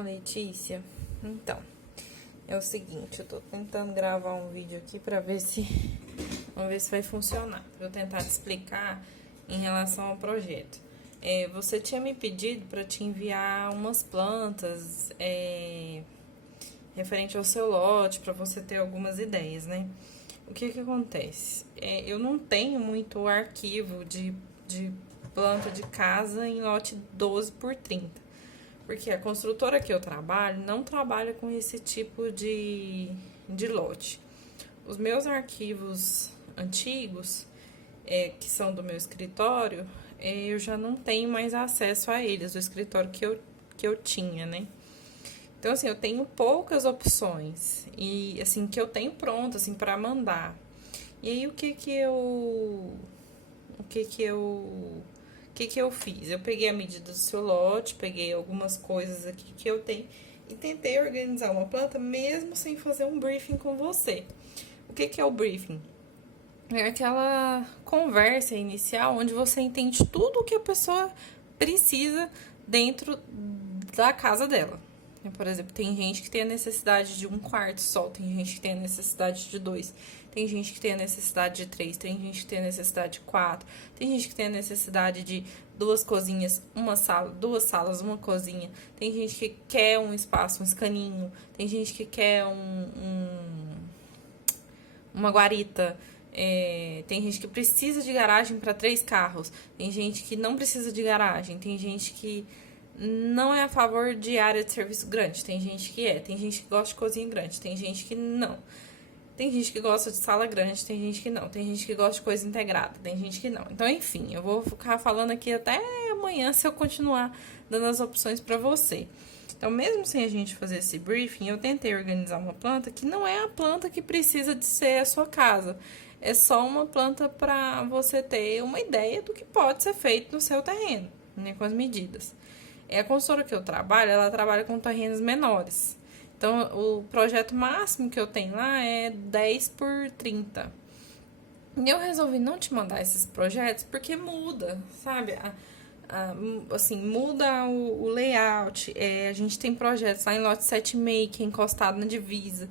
Letícia, então, é o seguinte, eu tô tentando gravar um vídeo aqui pra ver se vai funcionar. Pra eu tentar explicar em relação ao projeto. Você tinha me pedido pra te enviar umas plantas referente ao seu lote, pra você ter algumas ideias, né? O que acontece? Eu não tenho muito arquivo de planta de casa em lote 12x30. Porque a construtora que eu trabalho não trabalha com esse tipo de lote. Os meus arquivos antigos, que são do meu escritório, eu já não tenho mais acesso a eles, do escritório que eu tinha, né? Então, assim, eu tenho poucas opções, e assim, que eu tenho pronto, assim, para mandar. E aí, o que eu fiz? Eu peguei a medida do seu lote, peguei algumas coisas aqui que eu tenho e tentei organizar uma planta mesmo sem fazer um briefing com você. O que é o briefing? É aquela conversa inicial onde você entende tudo o que a pessoa precisa dentro da casa dela. Por exemplo, tem gente que tem a necessidade de um quarto só, tem gente que tem a necessidade de 2, tem gente que tem a necessidade de 3, tem gente que tem a necessidade de 4, tem gente que tem a necessidade de 2 cozinhas, uma sala, 2 salas, uma cozinha, tem gente que quer um espaço, um escaninho, tem gente que quer uma guarita, tem gente que precisa de garagem para 3 carros, tem gente que não precisa de garagem, tem gente que não é a favor de área de serviço grande, tem gente que gosta de cozinha grande, tem gente que não, tem gente que gosta de sala grande, tem gente que não, tem gente que gosta de coisa integrada, tem gente que não. Então, enfim, eu vou ficar falando aqui até amanhã se eu continuar dando as opções para você. Então, mesmo sem a gente fazer esse briefing, eu tentei organizar uma planta que não é a planta que precisa de ser a sua casa. É só uma planta para você ter uma ideia do que pode ser feito no seu terreno, né, com as medidas. A consultora que eu trabalho, ela trabalha com terrenos menores. Então, o projeto máximo que eu tenho lá é 10x30. E eu resolvi não te mandar esses projetos porque muda, sabe? Assim, muda o layout. A gente tem projetos lá em lote 7,5, que é encostado na divisa.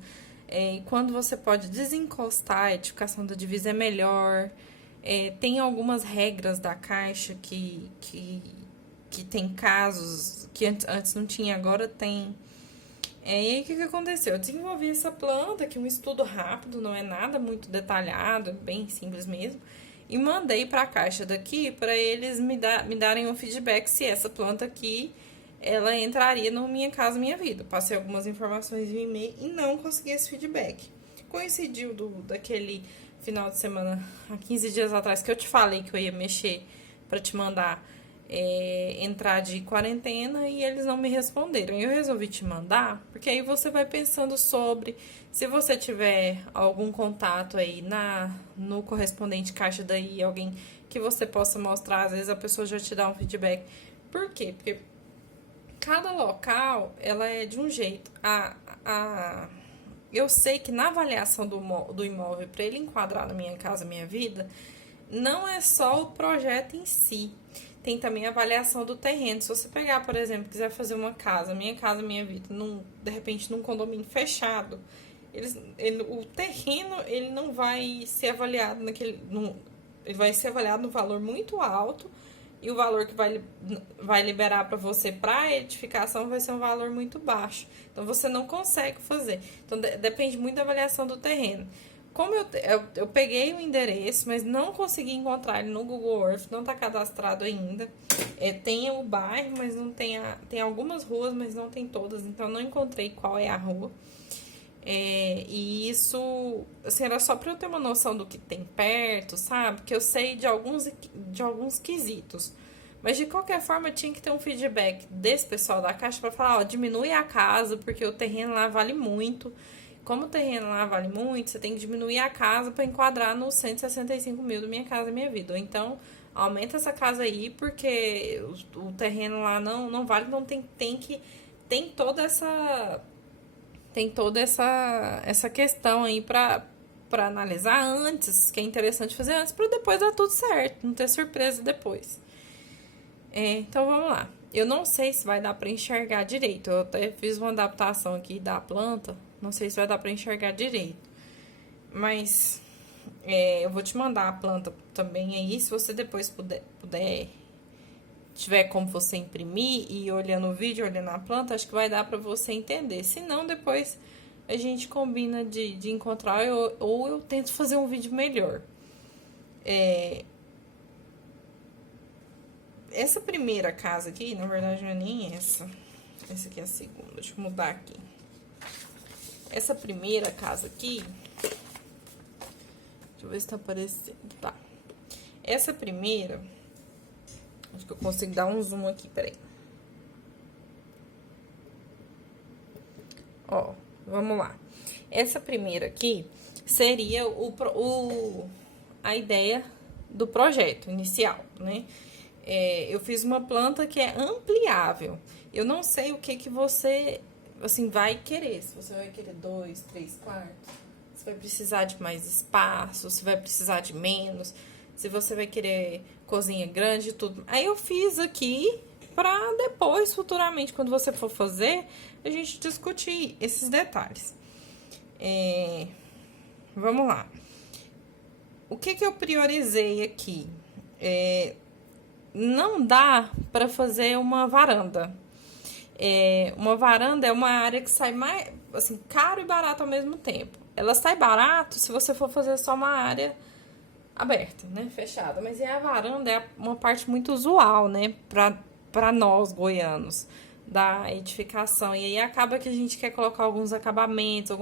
E quando você pode desencostar, a edificação da divisa é melhor. Tem algumas regras da Caixa que tem casos que antes não tinha, agora tem. E aí, o que aconteceu? Eu desenvolvi essa planta, que é um estudo rápido, não é nada muito detalhado, é bem simples mesmo, e mandei para a Caixa daqui para eles me darem um feedback se essa planta aqui ela entraria no Minha Casa Minha Vida. Passei algumas informações no e-mail e não consegui esse feedback. Coincidiu daquele final de semana, há 15 dias atrás, que eu te falei que eu ia mexer para te mandar entrar de quarentena, e eles não me responderam. Eu resolvi te mandar, porque aí você vai pensando sobre, se você tiver algum contato aí no correspondente Caixa daí, alguém que você possa mostrar, às vezes a pessoa já te dá um feedback. Por quê? Porque cada local, ela é de um jeito. Eu sei que na avaliação do imóvel, para ele enquadrar na Minha Casa Minha Vida, não é só o projeto em si, tem também a avaliação do terreno. Se você pegar, por exemplo, quiser fazer uma casa, Minha Casa Minha Vida, de repente num condomínio fechado, o terreno ele não vai ser avaliado ele vai ser avaliado no valor muito alto, e o valor que vai liberar para você para edificação vai ser um valor muito baixo. Então você não consegue fazer. Então depende muito da avaliação do terreno. Como eu peguei o endereço, mas não consegui encontrar ele no Google Earth, não está cadastrado ainda. Tem o bairro, mas não tem tem algumas ruas, mas não tem todas, então não encontrei qual é a rua. E isso, assim, era só para eu ter uma noção do que tem perto, sabe? Que eu sei de alguns quesitos. Mas de qualquer forma, tinha que ter um feedback desse pessoal da Caixa para falar, ó, diminui a casa, porque o terreno lá vale muito. Como o terreno lá vale muito, você tem que diminuir a casa para enquadrar nos 165 mil do Minha Casa Minha Vida. Ou então, aumenta essa casa aí, porque o terreno lá não vale, então tem toda essa questão aí para analisar antes, que é interessante fazer antes, para depois dar tudo certo, não ter surpresa depois. Então, vamos lá. Eu não sei se vai dar para enxergar direito. Eu até fiz uma adaptação aqui da planta. Não sei se vai dar para enxergar direito. Mas eu vou te mandar a planta também aí. Se você depois puder tiver como você imprimir e ir olhando o vídeo, olhando a planta, acho que vai dar para você entender. Se não, depois a gente combina de encontrar ou eu tento fazer um vídeo melhor. Essa primeira casa aqui, na verdade, não é nem essa. Essa aqui é a segunda. Deixa eu mudar aqui. Essa primeira casa aqui... Deixa eu ver se tá aparecendo. Tá. Essa primeira... Acho que eu consigo dar um zoom aqui, peraí. Ó, vamos lá. Essa primeira aqui seria a ideia do projeto inicial, né? Eu fiz uma planta que é ampliável. Eu não sei o que você, assim, vai querer. Se você vai querer 2, 3 quartos, se vai precisar de mais espaço, se vai precisar de menos, se você vai querer cozinha grande e tudo. Aí eu fiz aqui pra depois, futuramente, quando você for fazer, a gente discutir esses detalhes. Vamos lá. O que eu priorizei aqui? Não dá para fazer uma varanda. Uma varanda é uma área que sai mais, assim, caro e barato ao mesmo tempo. Ela sai barato se você for fazer só uma área aberta, né, fechada. Mas a varanda é uma parte muito usual, né, para nós goianos, da edificação. E aí acaba que a gente quer colocar alguns acabamentos,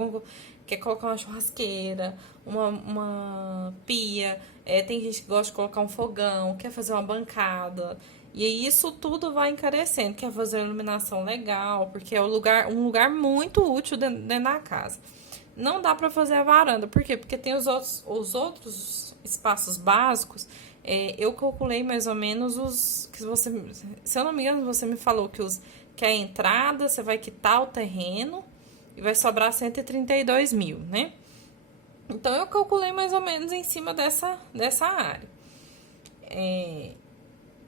quer colocar uma churrasqueira, uma pia, tem gente que gosta de colocar um fogão, quer fazer uma bancada. E aí isso tudo vai encarecendo, quer fazer uma iluminação legal, porque é um lugar muito útil dentro da casa. Não dá para fazer a varanda, por quê? Porque tem os outros espaços básicos. Eu calculei mais ou menos que você, se eu não me engano, você me falou que a entrada, você vai quitar o terreno e vai sobrar 132 mil, né? Então, eu calculei mais ou menos em cima dessa área.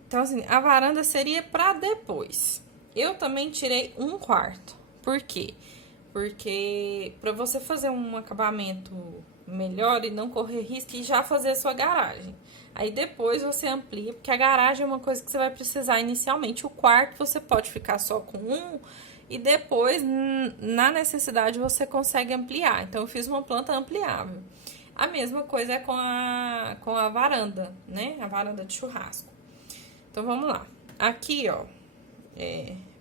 Então, assim, a varanda seria para depois. Eu também tirei um quarto. Por quê? Porque para você fazer um acabamento melhor e não correr risco e já fazer a sua garagem. Aí depois você amplia, porque a garagem é uma coisa que você vai precisar inicialmente. O quarto você pode ficar só com um e depois, na necessidade, você consegue ampliar. Então, eu fiz uma planta ampliável. A mesma coisa é com a varanda, né? A varanda de churrasco. Então, vamos lá. Aqui, ó,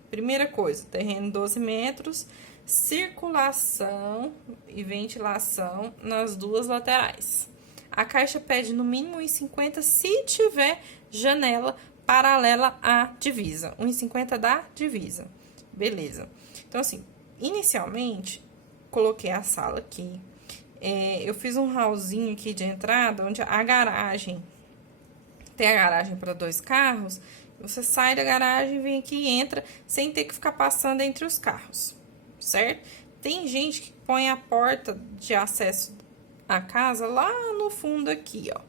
primeira coisa, terreno 12 metros, circulação e ventilação nas duas laterais. A caixa pede no mínimo 1,50 se tiver janela paralela à divisa. 1,50 da divisa. Beleza. Então, assim, inicialmente, coloquei a sala aqui. Eu fiz um hallzinho aqui de entrada, onde a garagem, tem a garagem para 2 carros. Você sai da garagem, vem aqui e entra, sem ter que ficar passando entre os carros, certo? Tem gente que põe a porta de acesso à casa lá no fundo aqui, ó.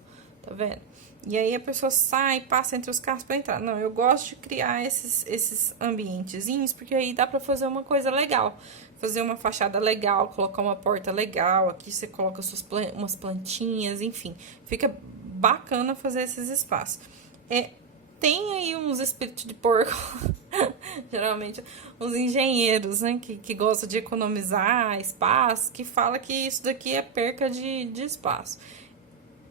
Tá vendo? E aí a pessoa sai e passa entre os carros para entrar. Não, eu gosto de criar esses ambientezinhos, porque aí dá para fazer uma coisa legal. Fazer uma fachada legal, colocar uma porta legal. Aqui você coloca umas plantinhas, enfim. Fica bacana fazer esses espaços. Tem aí uns espíritos de porco, geralmente uns engenheiros, né, que gostam de economizar espaço, que fala que isso daqui é perca de espaço.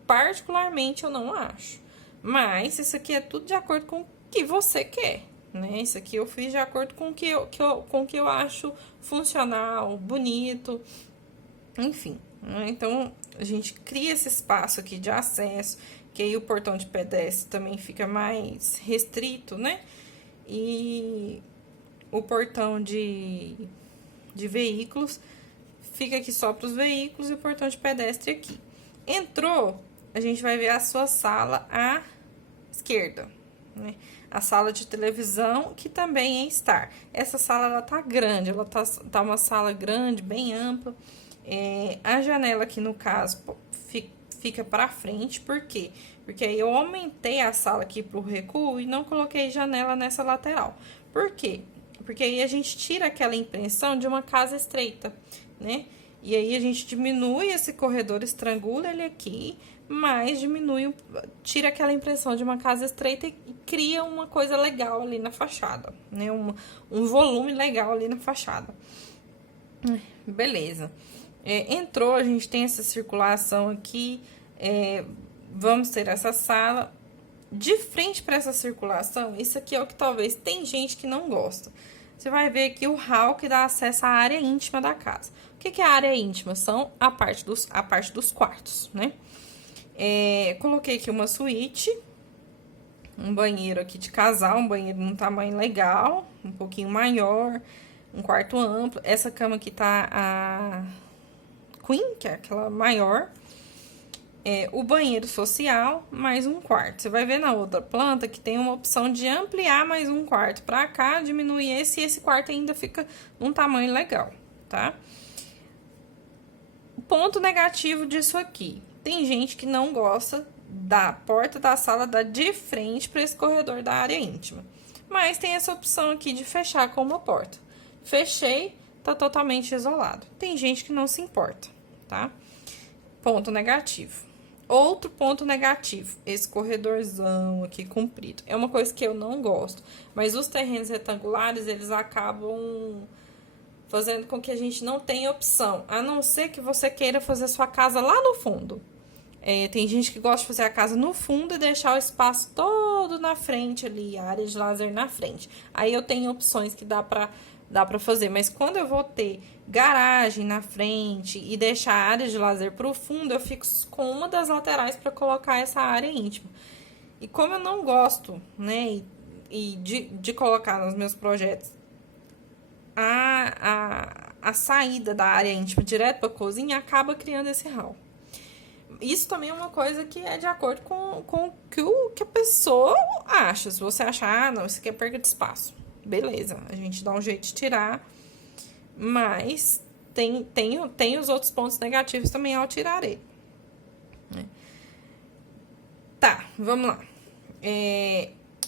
Particularmente, eu não acho. Mas isso aqui é tudo de acordo com o que você quer, né? Isso aqui eu fiz de acordo com o que eu acho funcional, bonito, enfim. Né? Então, a gente cria esse espaço aqui de acesso, que aí o portão de pedestre também fica mais restrito, né? E o portão de veículos fica aqui só para os veículos e o portão de pedestre aqui. Entrou, a gente vai ver a sua sala à esquerda, né? A sala de televisão, que também é estar. Essa sala, ela tá grande, ela tá uma sala grande, bem ampla. A janela aqui, no caso, fica pra frente, por quê? Porque aí eu aumentei a sala aqui pro recuo e não coloquei janela nessa lateral. Por quê? Porque aí a gente tira aquela impressão de uma casa estreita, né? E aí a gente diminui esse corredor, estrangula ele aqui, mas diminui, tira aquela impressão de uma casa estreita e cria uma coisa legal ali na fachada, né? Um volume legal ali na fachada. Beleza. Entrou, a gente tem essa circulação aqui, vamos ter essa sala. De frente para essa circulação, isso aqui é o que talvez tem gente que não gosta. Você vai ver aqui o hall que dá acesso à área íntima da casa. O que é a área íntima? São a parte dos quartos, né? Coloquei aqui uma suíte, um banheiro aqui de casal, um banheiro num tamanho legal, um pouquinho maior, um quarto amplo. Essa cama aqui tá a queen, que é aquela maior. O banheiro social, mais um quarto. Você vai ver na outra planta que tem uma opção de ampliar mais um quarto pra cá, diminuir esse, e esse quarto ainda fica num tamanho legal, tá? O ponto negativo disso aqui. Tem gente que não gosta da porta da sala dar de frente para esse corredor da área íntima. Mas tem essa opção aqui de fechar com uma porta. Fechei, tá totalmente isolado. Tem gente que não se importa, tá? Ponto negativo. Outro ponto negativo, esse corredorzão aqui comprido. É uma coisa que eu não gosto, mas os terrenos retangulares, eles acabam fazendo com que a gente não tenha opção, a não ser que você queira fazer sua casa lá no fundo. Tem gente que gosta de fazer a casa no fundo e deixar o espaço todo na frente ali, a área de lazer na frente. Aí eu tenho opções que dá pra fazer, mas quando eu vou ter garagem na frente e deixar a área de lazer pro fundo, eu fico com uma das laterais para colocar essa área íntima. E como eu não gosto, né, de colocar nos meus projetos a saída da área íntima direto para a cozinha, acaba criando esse hall. Isso também é uma coisa que é de acordo com o que a pessoa acha. Se você achar, não, isso aqui é perda de espaço, beleza, a gente dá um jeito de tirar, mas tem os outros pontos negativos também ao tirar ele. Tá, vamos lá.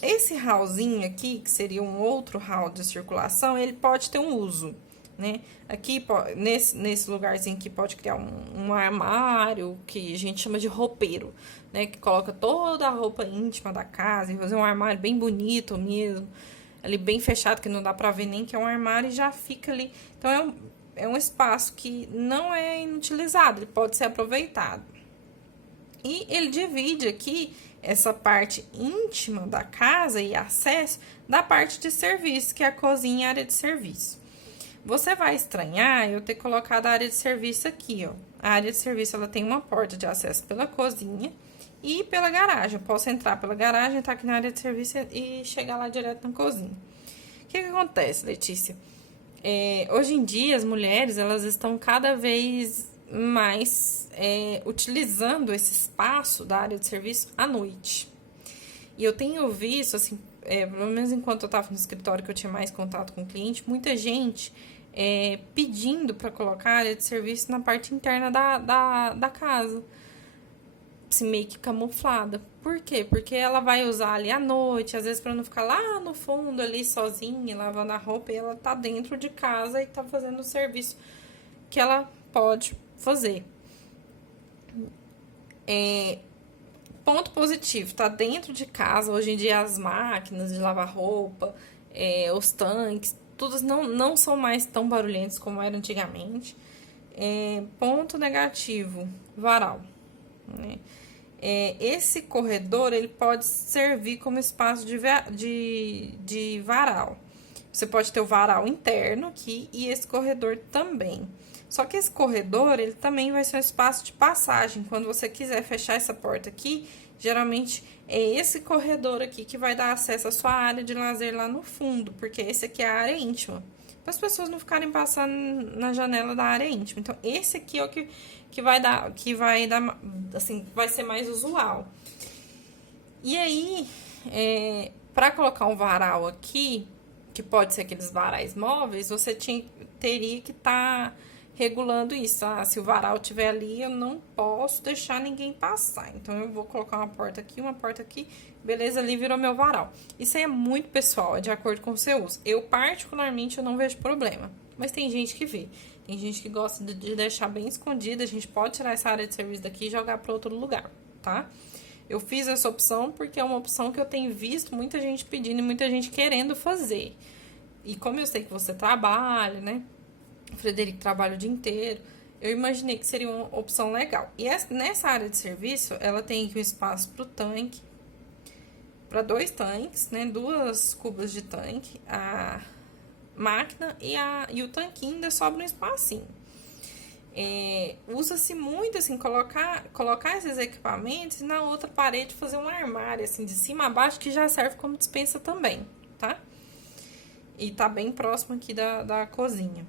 Esse hallzinho aqui, que seria um outro hall de circulação, ele pode ter um uso, né? Aqui, nesse lugarzinho aqui, pode criar um armário, que a gente chama de roupeiro, né? Que coloca toda a roupa íntima da casa, e fazer um armário bem bonito mesmo, ali bem fechado, que não dá pra ver nem que é um armário, e já fica ali. Então, é um espaço que não é inutilizado, ele pode ser aproveitado. E ele divide aqui essa parte íntima da casa e acesso da parte de serviço, que é a cozinha e a área de serviço. Você vai estranhar eu ter colocado a área de serviço aqui, ó. A área de serviço, ela tem uma porta de acesso pela cozinha e pela garagem. Eu posso entrar pela garagem, entrar aqui na área de serviço e chegar lá direto na cozinha. O que acontece, Letícia? Hoje em dia, as mulheres, elas estão cada vez mais utilizando esse espaço da área de serviço à noite. E eu tenho visto, assim, pelo menos enquanto eu estava no escritório, que eu tinha mais contato com o cliente, muita gente pedindo para colocar a área de serviço na parte interna da casa, assim, meio que camuflada. Por quê? Porque ela vai usar ali à noite, às vezes para não ficar lá no fundo ali sozinha, lavando a roupa, e ela tá dentro de casa e tá fazendo o serviço que ela pode fazer. Ponto positivo, tá dentro de casa. Hoje em dia as máquinas de lavar roupa, os tanques, todos não são mais tão barulhentos como era antigamente. Ponto negativo, varal, né? Esse corredor, ele pode servir como espaço de varal. Você pode ter o varal interno aqui e esse corredor também. Só que esse corredor, ele também vai ser um espaço de passagem. Quando você quiser fechar essa porta aqui, geralmente é esse corredor aqui que vai dar acesso à sua área de lazer lá no fundo, porque esse aqui é a área íntima, para as pessoas não ficarem passando na janela da área íntima. Então, esse aqui é o que vai dar, assim, vai ser mais usual. E aí, para colocar um varal aqui, que pode ser aqueles varais móveis, você teria que regulando isso. Ah, se o varal estiver ali, eu não posso deixar ninguém passar. Então, eu vou colocar uma porta aqui, beleza, ali virou meu varal. Isso aí é muito pessoal, é de acordo com o seu uso. Eu, particularmente, eu não vejo problema. Mas tem gente que vê. Tem gente que gosta de deixar bem escondida. A gente pode tirar essa área de serviço daqui e jogar para outro lugar, tá? Eu fiz essa opção porque é uma opção que eu tenho visto muita gente pedindo e muita gente querendo fazer. E como eu sei que você trabalha, né? O Frederico trabalha o dia inteiro. Eu imaginei que seria uma opção legal. E nessa área de serviço, ela tem aqui um espaço para o tanque, para 2 tanques, né? 2 cubas de tanque, a máquina e o tanquinho ainda sobra um espacinho. Usa-se muito, assim, colocar esses equipamentos e na outra parede fazer um armário, assim, de cima a baixo, que já serve como despensa também, tá? E tá bem próximo aqui da cozinha.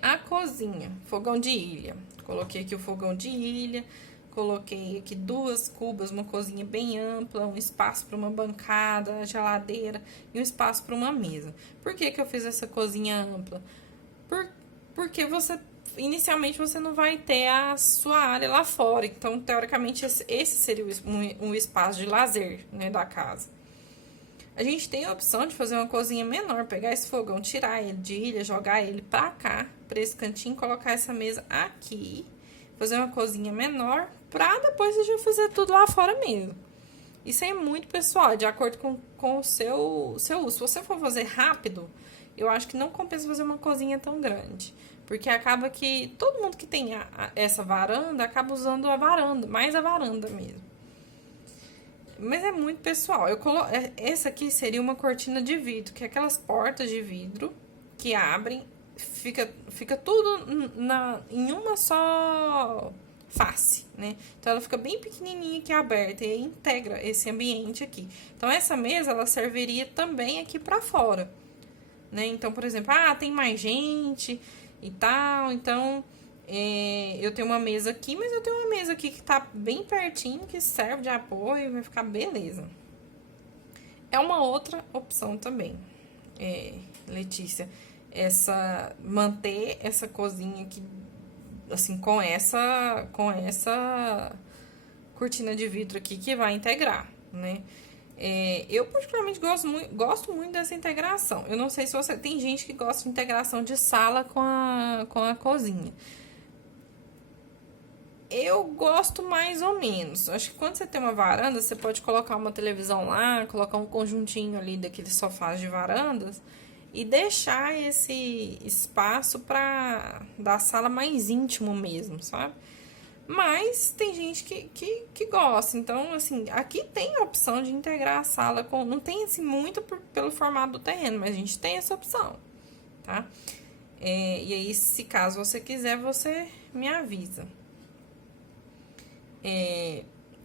A cozinha, fogão de ilha. Coloquei aqui o fogão de ilha, coloquei aqui 2 cubas, uma cozinha bem ampla, um espaço para uma bancada, geladeira e um espaço para uma mesa. Por que que eu fiz essa cozinha ampla? Porque inicialmente você não vai ter a sua área lá fora. Então, teoricamente, esse seria um espaço de lazer, né, da casa. A gente tem a opção de fazer uma cozinha menor, pegar esse fogão, tirar ele de ilha, jogar ele pra cá, pra esse cantinho, colocar essa mesa aqui, fazer uma cozinha menor, pra depois a gente fazer tudo lá fora mesmo. Isso aí é muito pessoal, de acordo com o seu uso. Se você for fazer rápido, eu acho que não compensa fazer uma cozinha tão grande. Porque acaba que todo mundo que tem essa varanda, acaba usando a varanda, mais a varanda mesmo. Mas é muito pessoal. Essa aqui seria uma cortina de vidro, que é aquelas portas de vidro que abrem, fica tudo em uma só face, né? Então, ela fica bem pequenininha aqui aberta e aí integra esse ambiente aqui. Então, essa mesa, ela serviria também aqui pra fora, né? Então, por exemplo, tem mais gente e tal, então eu tenho uma mesa aqui, mas eu tenho uma mesa aqui que tá bem pertinho, que serve de apoio, vai ficar beleza. É uma outra opção também, Letícia, manter essa cozinha aqui, assim, com essa cortina de vidro aqui que vai integrar, né? Eu particularmente gosto muito dessa integração. Eu não sei se você... Tem gente que gosta de integração de sala com a cozinha. Eu gosto mais ou menos. Acho que quando você tem uma varanda, você pode colocar uma televisão lá, colocar um conjuntinho ali daqueles sofás de varandas e deixar esse espaço da sala mais íntimo mesmo, sabe? Mas tem gente que gosta. Então, assim, aqui tem a opção de integrar a sala com... Não tem, assim, muito pelo formato do terreno, mas a gente tem essa opção, tá? E aí, se caso você quiser, você me avisa.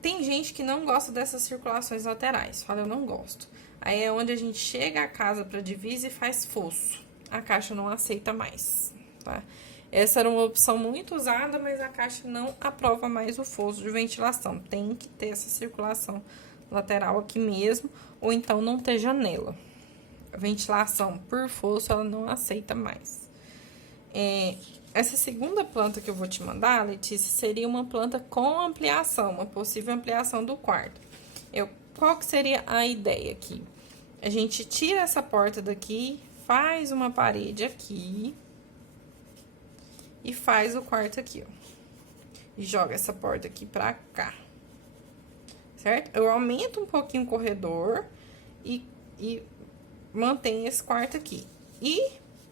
Tem gente que não gosta dessas circulações laterais. Fala, eu não gosto. Aí é onde a gente chega a casa para divisa e faz fosso. A caixa não aceita mais, tá? Essa era uma opção muito usada, mas a caixa não aprova mais o fosso de ventilação. Tem que ter essa circulação lateral aqui mesmo, ou então não ter janela. A ventilação por fosso, ela não aceita mais. Essa segunda planta que eu vou te mandar, Letícia, seria uma planta com ampliação, uma possível ampliação do quarto. Qual que seria a ideia aqui? A gente tira essa porta daqui, faz uma parede aqui e faz o quarto aqui, ó. E joga essa porta aqui pra cá, certo? Eu aumento um pouquinho o corredor e mantenho esse quarto aqui. E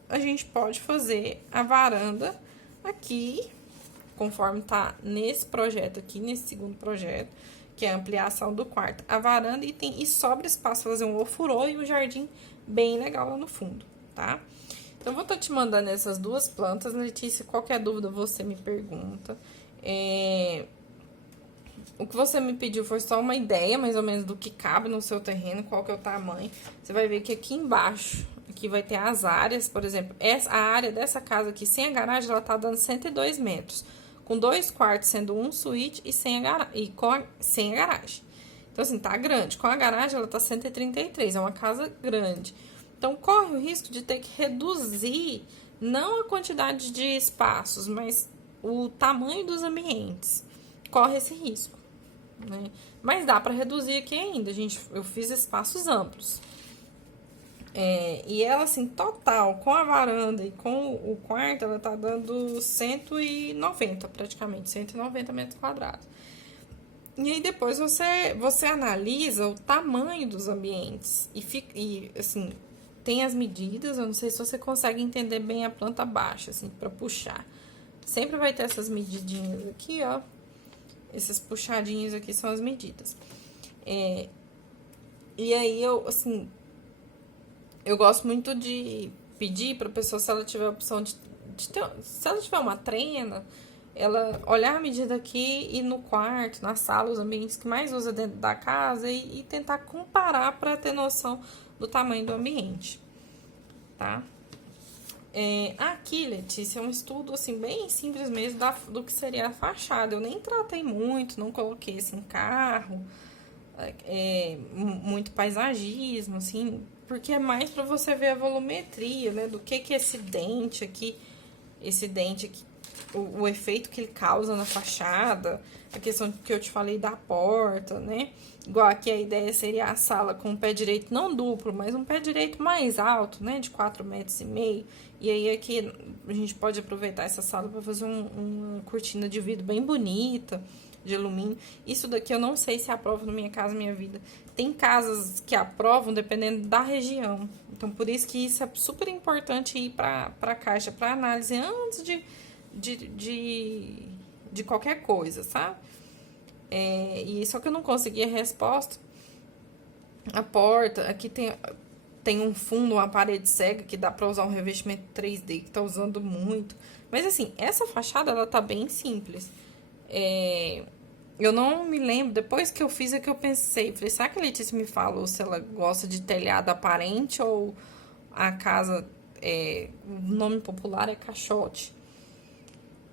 a gente pode fazer a varanda aqui, conforme tá nesse projeto aqui, nesse segundo projeto, que é a ampliação do quarto. A varanda e sobra espaço para fazer um ofurô e um jardim bem legal lá no fundo, tá? Então, eu vou estar te mandando essas 2 plantas, Letícia. Qualquer dúvida, você me pergunta. O que você me pediu foi só uma ideia, mais ou menos, do que cabe no seu terreno, qual que é o tamanho. Você vai ver que aqui embaixo, aqui vai ter as áreas, por exemplo, a área dessa casa aqui, sem a garagem, ela tá dando 102 metros. Com 2 quartos, sendo um suíte e sem a garagem. Então, assim, tá grande. Com a garagem, ela tá 133, é uma casa grande. Então, corre o risco de ter que reduzir Não a quantidade de espaços, mas o tamanho dos ambientes. Corre esse risco, né? Mas dá para reduzir aqui ainda. Eu fiz espaços amplos. E ela, assim, total, com a varanda e com o quarto, ela tá dando 190, praticamente, 190 metros quadrados. E aí depois você analisa o tamanho dos ambientes e assim, tem as medidas, eu não sei se você consegue entender bem a planta baixa, assim, para puxar. Sempre vai ter essas medidinhas aqui, ó. Esses puxadinhos aqui são as medidas. E aí assim, eu gosto muito de pedir pra pessoa, se ela tiver a opção de ter, se ela tiver uma trena, ela olhar a medida aqui e no quarto, na sala, os ambientes que mais usa dentro da casa e tentar comparar para ter noção do tamanho do ambiente, tá? Aqui, Letícia, é um estudo assim bem simples mesmo do que seria a fachada. Eu nem tratei muito, não coloquei assim carro, muito paisagismo, assim, porque é mais para você ver a volumetria, né, do que esse dente aqui, o efeito que ele causa na fachada, a questão que eu te falei da porta, né? Igual aqui a ideia seria a sala com o pé direito não duplo, mas um pé direito mais alto, né? De 4,5 metros. E aí aqui a gente pode aproveitar essa sala para fazer uma cortina de vidro bem bonita, de alumínio. Isso daqui eu não sei se aprova no Minha Casa Minha Vida. Tem casas que aprovam dependendo da região. Então, por isso que isso é super importante ir para a caixa, para análise antes de qualquer coisa, sabe? E só que eu não consegui a resposta. A porta, aqui tem um fundo, uma parede cega que dá para usar um revestimento 3D que tá usando muito. Mas assim, essa fachada ela tá bem simples. Eu não me lembro, depois que eu fiz é que eu pensei, falei, será que a Letícia me falou se ela gosta de telhado aparente ou a casa, o nome popular é caixote.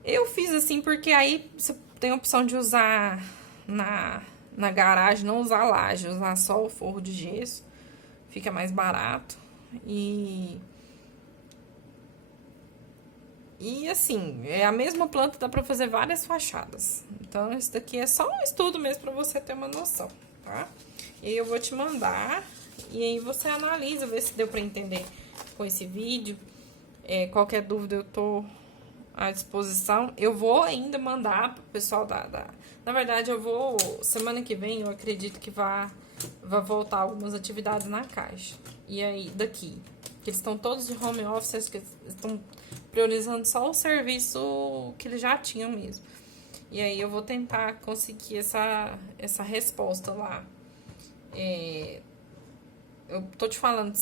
Eu fiz assim porque aí você tem a opção de usar na garagem, não usar laje, usar só o forro de gesso. Fica mais barato. E assim, é a mesma planta, dá pra fazer várias fachadas. Então, isso daqui é só um estudo mesmo pra você ter uma noção, tá? E aí eu vou te mandar e aí você analisa, vê se deu pra entender com esse vídeo. Qualquer dúvida eu tô à disposição. Eu vou ainda mandar pro pessoal Na verdade, semana que vem, eu acredito que vai voltar algumas atividades na caixa. E aí, daqui, que eles estão todos de home office, que estão priorizando só o serviço que eles já tinham mesmo. E aí eu vou tentar conseguir essa resposta lá. Eu tô te falando